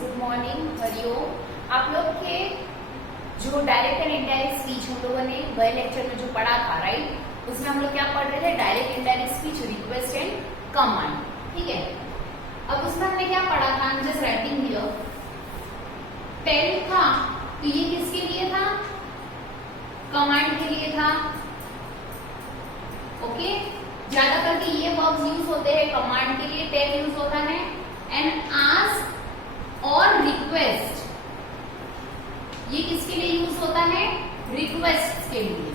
Good morning, Hariom. आप लोग के जो डायरेक्ट एंड इनडायरेक्ट स्पीच हम लोगों ने गए लेक्चर में जो पढ़ा था, राइट, उसमें हम लोग क्या पढ़ रहे थे? Direct indirect speech, request and command. ठीक है, अब उसमें हमने क्या पढ़ा था? I am just writing here. टेल था तो ये किसके लिए था? कमांड के लिए था। ओके, ज्यादा करके ये वर्ब्स यूज होते हैं कमांड के लिए, टेल यूज होता है, एंड आस्क और रिक्वेस्ट ये किसके लिए यूज होता है? रिक्वेस्ट के लिए,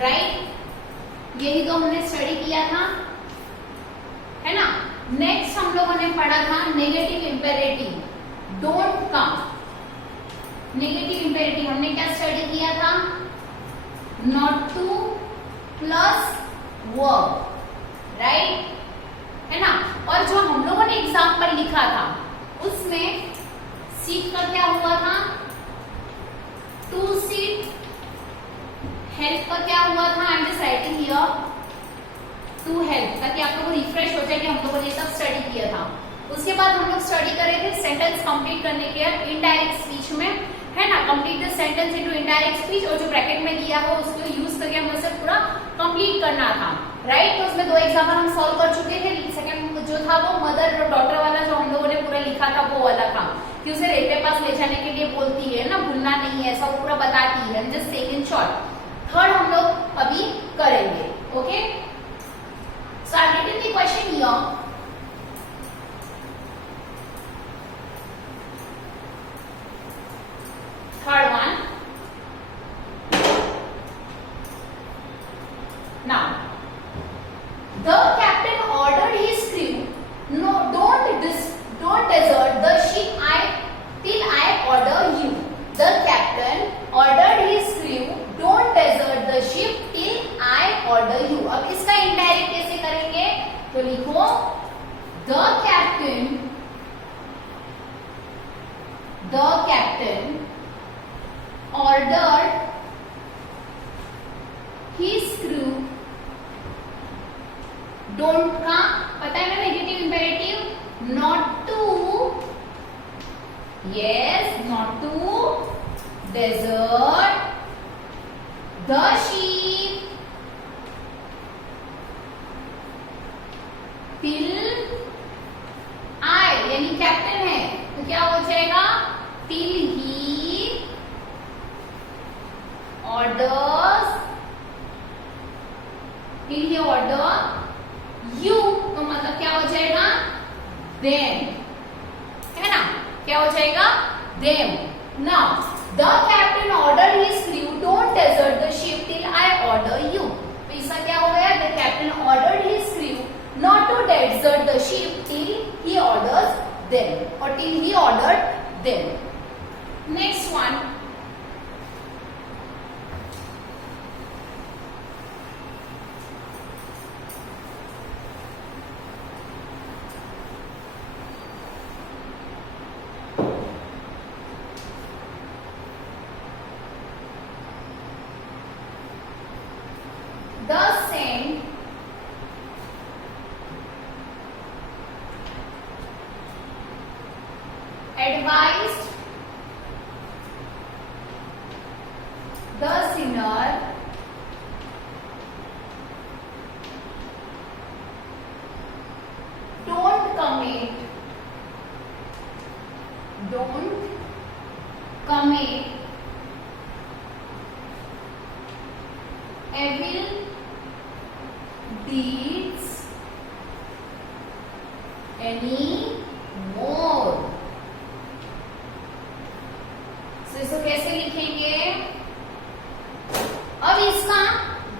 राइट। यही तो हमने स्टडी किया था, है ना। नेक्स्ट हम लोगों ने पढ़ा था नेगेटिव इंपेरेटिव, डोंट का। नेगेटिव इंपेरेटिव हमने क्या स्टडी किया था? Not to plus verb, right, है ना। और जो हम लोगों ने एग्जाम्पल लिखा था उसमें सीट का क्या हुआ था? To seat. हेल्प का क्या हुआ था? I am just writing here to help, ताकि आप लोगों को रिफ्रेश हो जाए कि हम लोगों ने सब स्टडी किया था। उसके बाद हम लोग स्टडी कर रहे थे सेंटेंस कंप्लीट करने के इनडायरेक्ट स्पीच में, है ना। Complete the sentence into indirect speech, और जो ब्रैकेट में दिया हो उसको यूज करके हमें उसे पूरा कंप्लीट करना था, राइट। तो उसमें दो एग्जाम्पल हम सॉल्व कर चुके थे। सेकंड जो था वो मदर और डॉटर वाला, जो हम लोगों ने पूरा लिखा था वो वाला था कि उसे रेलवे पास ले जाने के लिए बोलती है ना, भूलना नहीं है, सब पूरा बताती है। Just second short. थर्ड हम लोग अभी करेंगे। Okay, so I have written the question here. Third one. Now, the captain ordered his crew, no, don't desert the ship till I order you. The captain ordered his crew, don't desert the ship till I order you. अब इसका indirect कैसे करेंगे? तो लिखो the captain ordered his crew, don't का पता है ना negative imperative, not to, yes, not to desert the sheep till I, यानी कैप्टन है तो क्या हो जाएगा? till he orders, till he order you, तो मतलब क्या हो जाएगा? then, है ना। क्या हो जाएगा? them. Now the captain ordered his crew, don't desert the ship till I order you. तो इसका क्या हो गया? The captain ordered his crew not to desert the ship till he orders them, or till he ordered them. Next one. The saint advised the sinner don't commit evil deeds anymore. So इसको कैसे लिखेंगे? अब इसका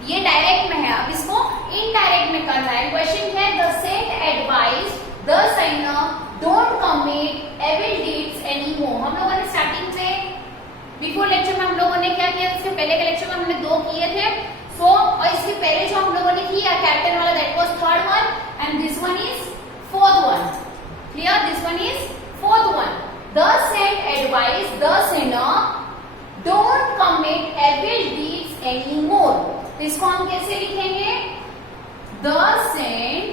ये direct में है, अब इसको इनडायरेक्ट में करना है। क्वेश्चन है the saint advise the sinner don't commit evil deeds anymore. हम लोगों ने स्टार्टिंग से बिफोर लेक्चर में हम लोगों ने क्या किया? इसके पहले के लेक्चर में हमने दो किए थे। सो और इसके पहले जो हम लोगों ने किया कैप्टन वाला, that was third one, and this one is fourth one. Clear? This one is fourth one. The saint advise the sinner don't commit evil deeds anymore. तो इसको हम कैसे लिखेंगे? The saint,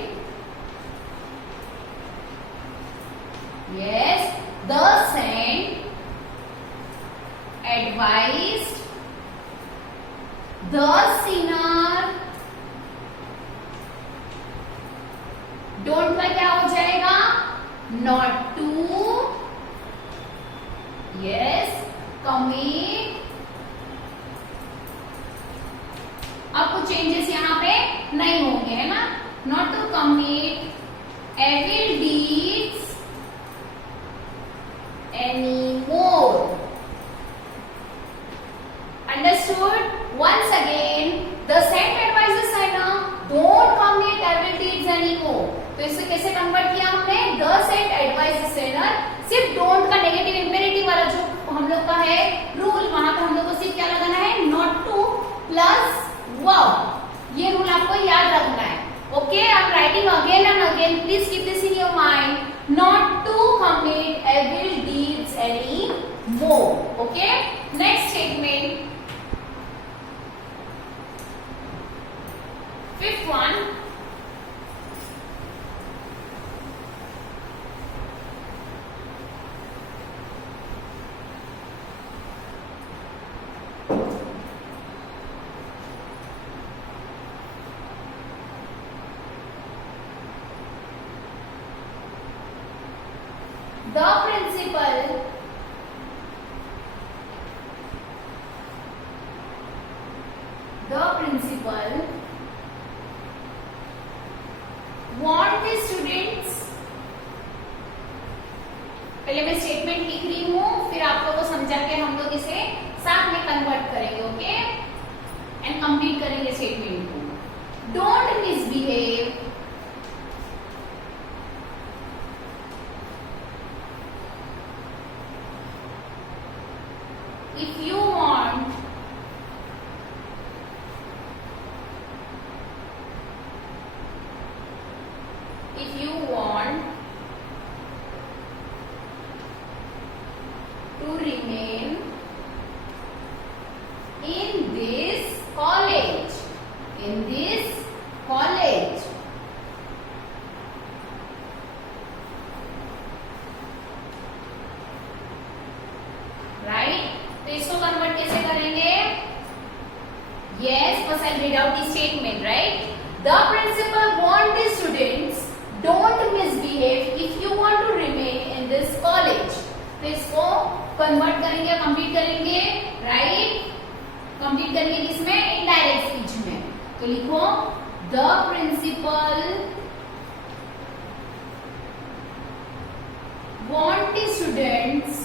yes, The saint advised the sinner, don't का क्या हो जाएगा? Not to, yes, commit. अब कुछ चेंजेस यहाँ पे नहीं होंगे, है ना? Not to commit evil deeds anymore. Understood? Once again, the saint advises sinner, don't commit evil deeds anymore. तो इसे कैसे कन्वर्ट किया हमने? The saint advises sinner, सिर्फ don't का नेगेटिव इंपेरेटिव वाला जो हम लोग का है रूल, वहां पे हम लोग को सिर्फ क्या लगाना है? Not to plus verb. ये रूल आपको याद रखना है. Okay, I'm writing again and again. Please keep this in your mind. Not to commit evil deeds anymore. Okay. Next statement. Fifth one. The principal want the students, पहले मैं statement लिख रही हूँ, फिर आप लोगों को समझा के हम लोग इसे साथ में कन्वर्ट करेंगे. ओके, एंड कंप्लीट करेंगे स्टेटमेंट को. Don't misbehave, if you want to remain in this college, right? तो इसको कन्वर्ट कैसे करेंगे? Yes, first I'll read out the statement, right? The principal want the students don't misbehave if you want to remain in this college. तो इसको convert करेंगे, complete करेंगे, right? Complete करेंगे किसमें? इनडायरेक्ट स्पीच में. तो लिखो the principal want the students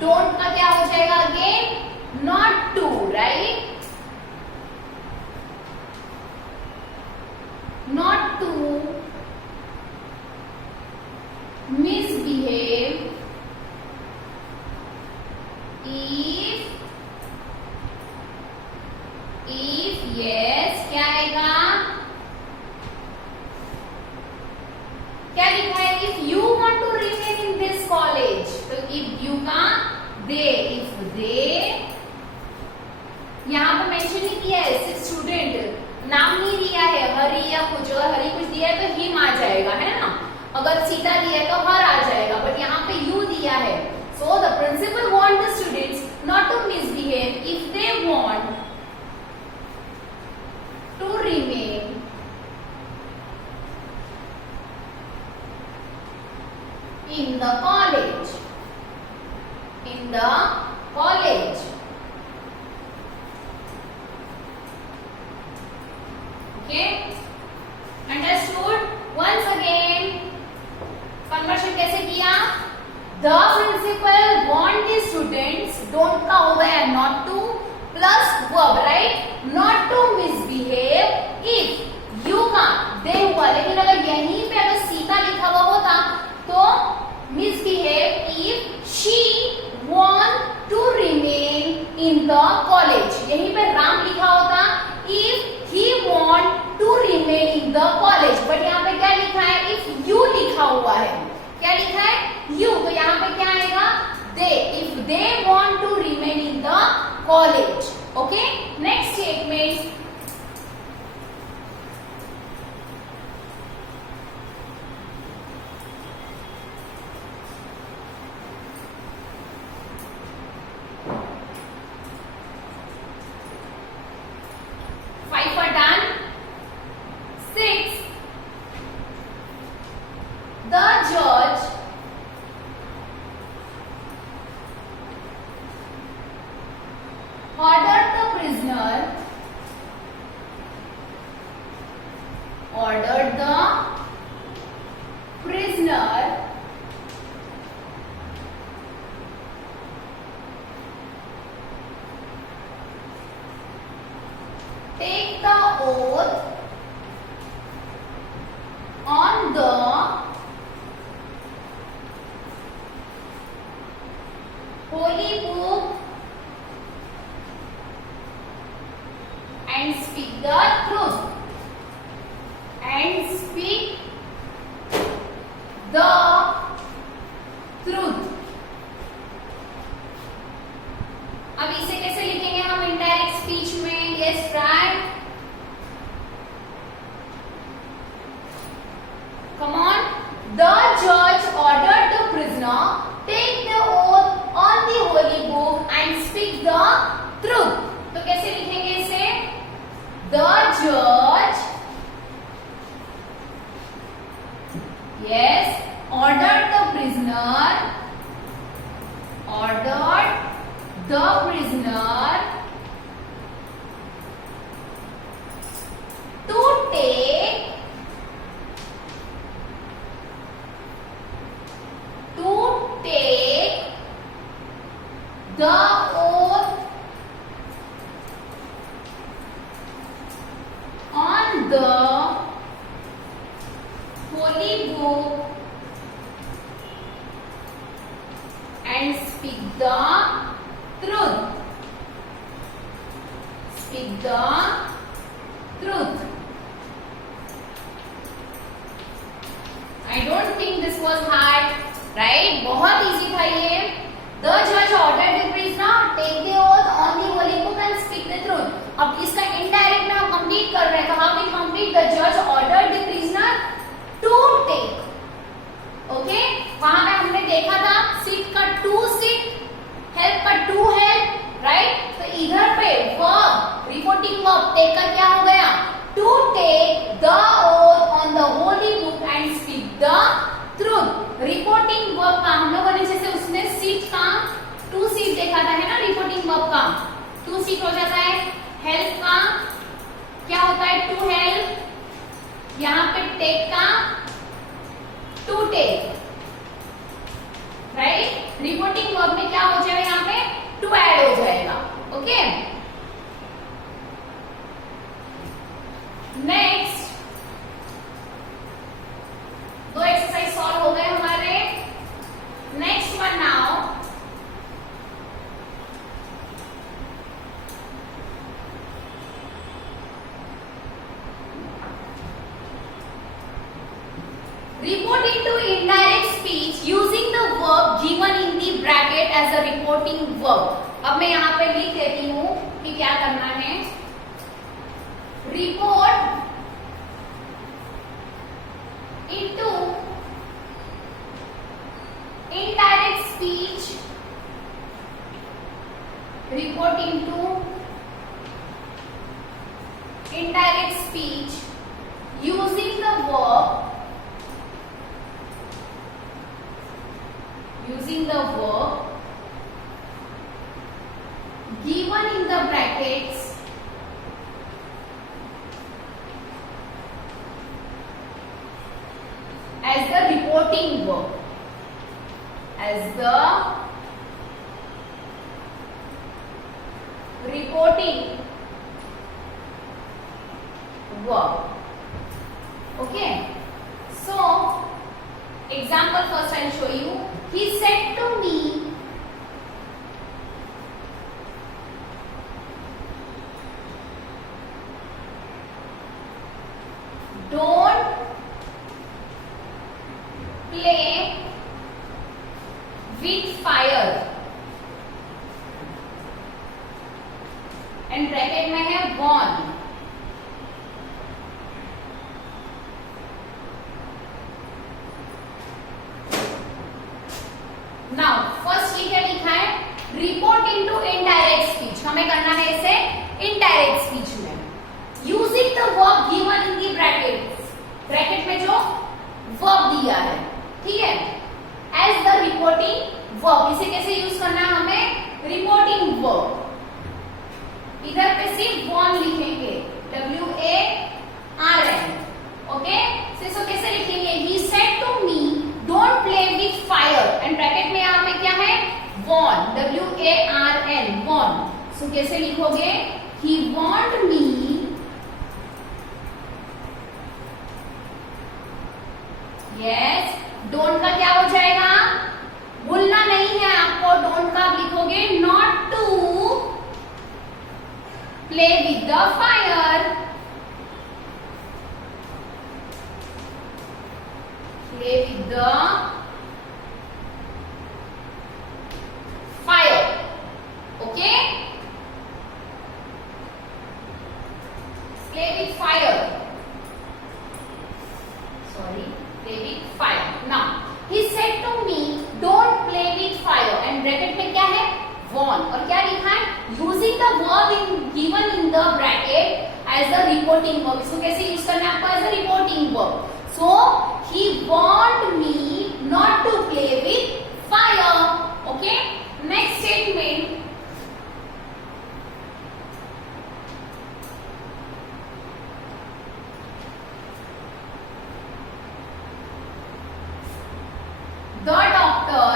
don't का क्या हो जाएगा again? Not to, right? Not to misbehave if yes, क्या आएगा? क्या लिखा है? If you want to remain in this college, तो if you का they, if they, यहाँ पर मेंशन नहीं किया है, सिर्फ स्टूडेंट नाम नहीं दिया है, हरी या कुछ. अगर हरी कुछ दिया है तो हिम आ जाएगा, है ना? अगर सीता दिया है तो हर आ जाएगा, बट यहाँ पे यू दिया है. So the principal want the students not to misbehave if they want to remain in the college. Okay, understood? Once again, conversion कैसे किया? The principal want the students, don't का हो गया not to plus verb, right? Not to misbehave if you का they हुआ, लेकिन अगर यहीं पे अगर सीता लिखा हुआ होता तो misbehave if she want to remain in the college. यहीं पे राम लिखा होता if he want to remain in the college, but यहाँ पे क्या लिखा है? if you लिखा हुआ है. क्या लिखा है? you. तो यहाँ पे क्या आएगा? they. if they want to remain in the college. Okay, next statement. ordered the prisoner take the oath on the holy book and speak the truth. And speak the truth. अब इसे कैसे लिखेंगे हम इनडायरेक्ट स्पीच में? Yes, try. Come on. The जज ordered the prisoner take the oath on the holy book and speak the truth. तो कैसे लिखेंगे इसे? The judge, yes, ordered the prisoner to take the oath on the holy book and speak the truth. Speak the truth. I don't think this was hard, right? बहुत easy था ये. The judge ordered the prisoner take the oath on the holy book and speak the truth. अब इसका indirect में हम complete कर रहे हैं. तो how we complete? The judge ordered the prisoner to take. Okay? वहां पे हमने देखा था sit का to sit, help का to help, right? तो इधर पे verb, reporting verb take का क्या हो गया? To take the oath on the holy book and speak the truth. Reporting verb का हम लोगों ने जैसे उसने सीट का टू सीट देखा था, है ना? रिपोर्टिंग वर्ब का टू सीट हो जाता है. हेल्प का क्या होता है? To help. यहाँ पे टेक का to take, right? Reporting verb में क्या हो जाएगा? यहाँ पे टू ऐड हो जाएगा. ओके, नेक्स्ट दो एक्सरसाइज सॉल्व हो गए हमारे. Next one now, report into indirect speech using the verb given in the bracket as a reporting verb. अब मैं यहाँ पे लिख देती हूँ कि क्या करना है. report into indirect speech, report into indirect speech using the verb given in the brackets as the reporting verb. As the reporting verb. Okay. So, example first I'll show you. He said to me, don't play with fire. And bracket में है warn. Now first क्या लिखा है? Report into indirect speech. हमें करना है इसे indirect speech में using the verb given in the brackets. Bracket में जो वर्ब दिया है, ठीक है, एज द रिपोर्टिंग वर्ब. इसे कैसे यूज करना है हमें? Reporting verb. इधर पे सिर्फ warn लिखेंगे, WARN. कैसे लिखेंगे? he said to me don't play with fire and bracket में यहाँ पे क्या है? warn, W-A-R-N, warn. so कैसे लिखोगे? he warned me yes, don't का क्या हो जाएगा? भूलना नहीं है आपको, don't का आप लिखोगे not to play with the fire. Play with the fire. Okay? Play with fire. Sorry, play with fire. Now, he said to me, don't play with fire. And bracket में क्या है? warn. और क्या लिखा है? Using the verb given in the bracket as a reporting verb. इसको कैसे use करना है आपको? As a reporting verb. So he warned me not to play with fire. Okay? Next statement. The doctor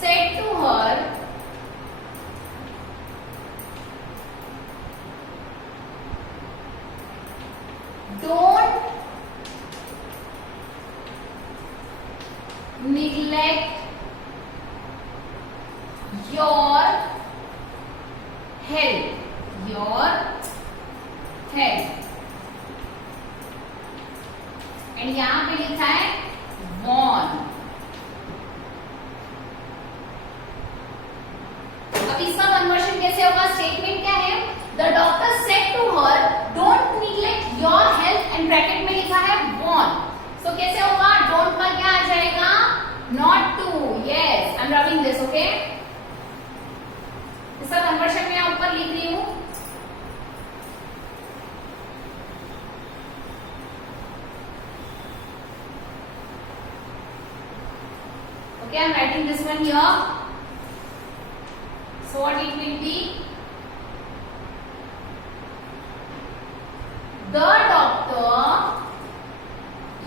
said to her, don't neglect your health. Your health. And यहां पे लिखा है warn. अब इसका कन्वर्शन कैसे होगा? स्टेटमेंट क्या है? The doctor said to her, don't neglect your health and bracket में लिखा है warn. So कैसे होगा? Don't का क्या आ जाएगा? Not to. Yes, I'm rubbing this. Okay? इसका कन्वर्शन मैं ऊपर लिख रही हूँ. Okay, I'm writing this one here. So what it will be? The doctor,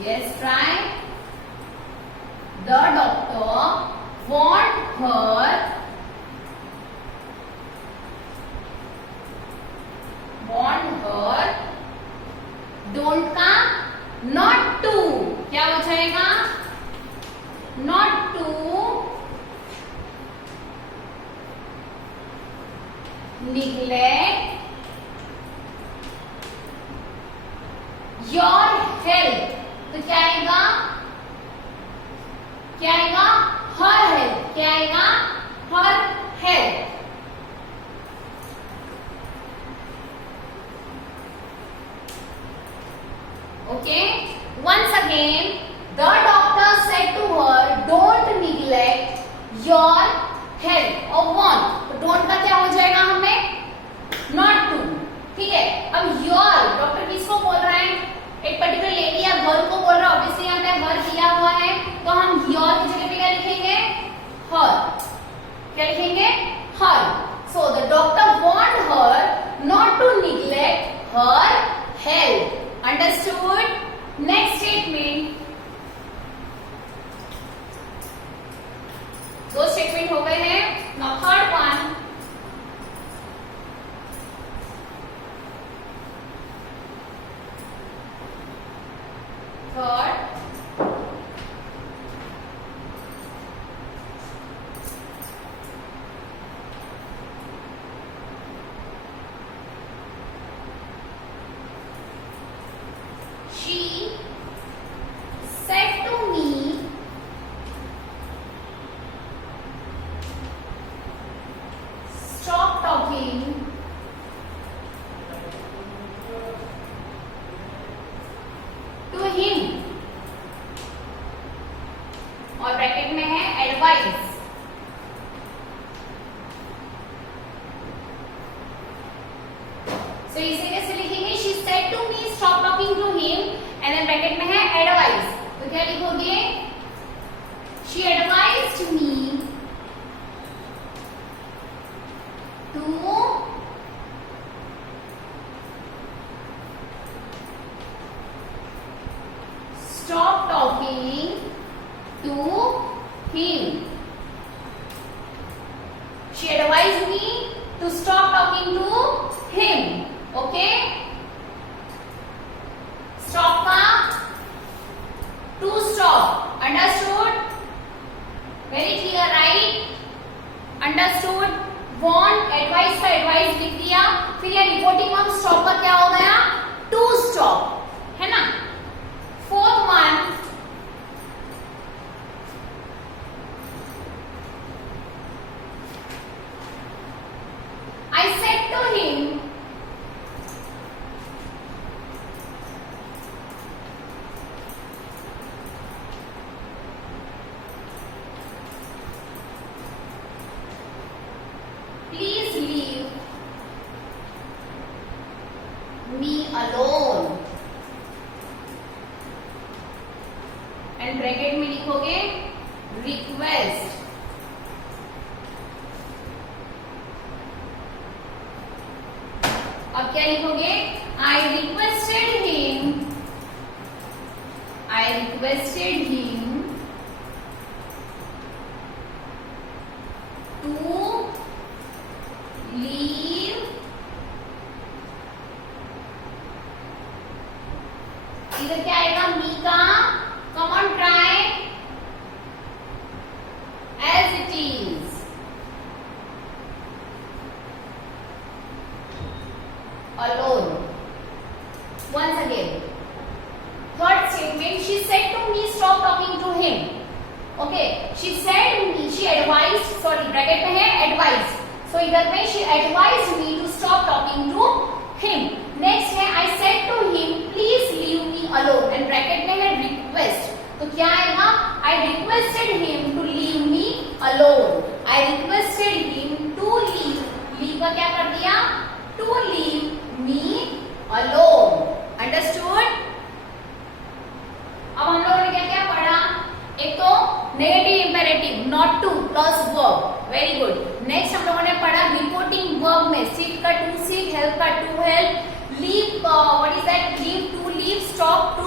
yes, try. The doctor warned her don't का not to क्या हो जाएगा? Not to neglect your health. तो क्या आएगा? क्या आएगा? her health. क्या आएगा? her health. Okay. Once again, the doctor said to her, don't neglect your health or want. तो don't का क्या हो जाएगा हमें? Not to. ठीक है. अब your डॉक्टर किसको बोल रहा है? एक पर्टिकुलर लेडी या घर को बोल रहा है. ऑब्वियसली यहाँ पे घर दिया हुआ है, तो हम your की जगह पे क्या लिखेंगे? her. क्या लिखेंगे? her. So the doctor warned her not to neglect her health. Understood? Next statement. दो स्टेटमेंट हो गए हैं. Now third one. Third. She said to me, stop talking to him. और ब्रैकेट में है एडवाइस. So इसे कैसे लिखेंगे? She said to me, stop talking to him, and then bracket में है एडवाइस. तो क्या लिखोगे? She advised me to she advised me to stop talking to him. Okay, stop का to stop, understood? Very clear, right? Understood? Want, advice का advice लिख दिया, फिर ये reporting वर्ब stop का क्या हो गया? To stop, है ना? Fourth one, I said to him, please leave me alone. And bracket में लिखोगे रिक्वेस्ट. अब क्या लिखोगे? I requested him to leave इधर क्या आएगा? मी का. Come on, try as it is. Alone. Once again. Third statement, she said to me, stop talking to him. Okay, she said me, she advised, sorry, bracket में है advised. So इधर में she advised me to stop talking to him. Next है I said to him, please leave me alone. And bracket में है request. तो क्या आएगा? I requested him to leave me alone. I requested him to leave. Leave का क्या कर दिया? To leave me alone. Understood? अब हम लोगों ने क्या क्या पढ़ा? एक तो negative imperative, not to plus verb. Very good. Next हम लोगों ने पढ़ा रिपोर्टिंग वर्ब में सिट का टू सिट, हेल्प का to help, leave what is that? Leave to leave, stop to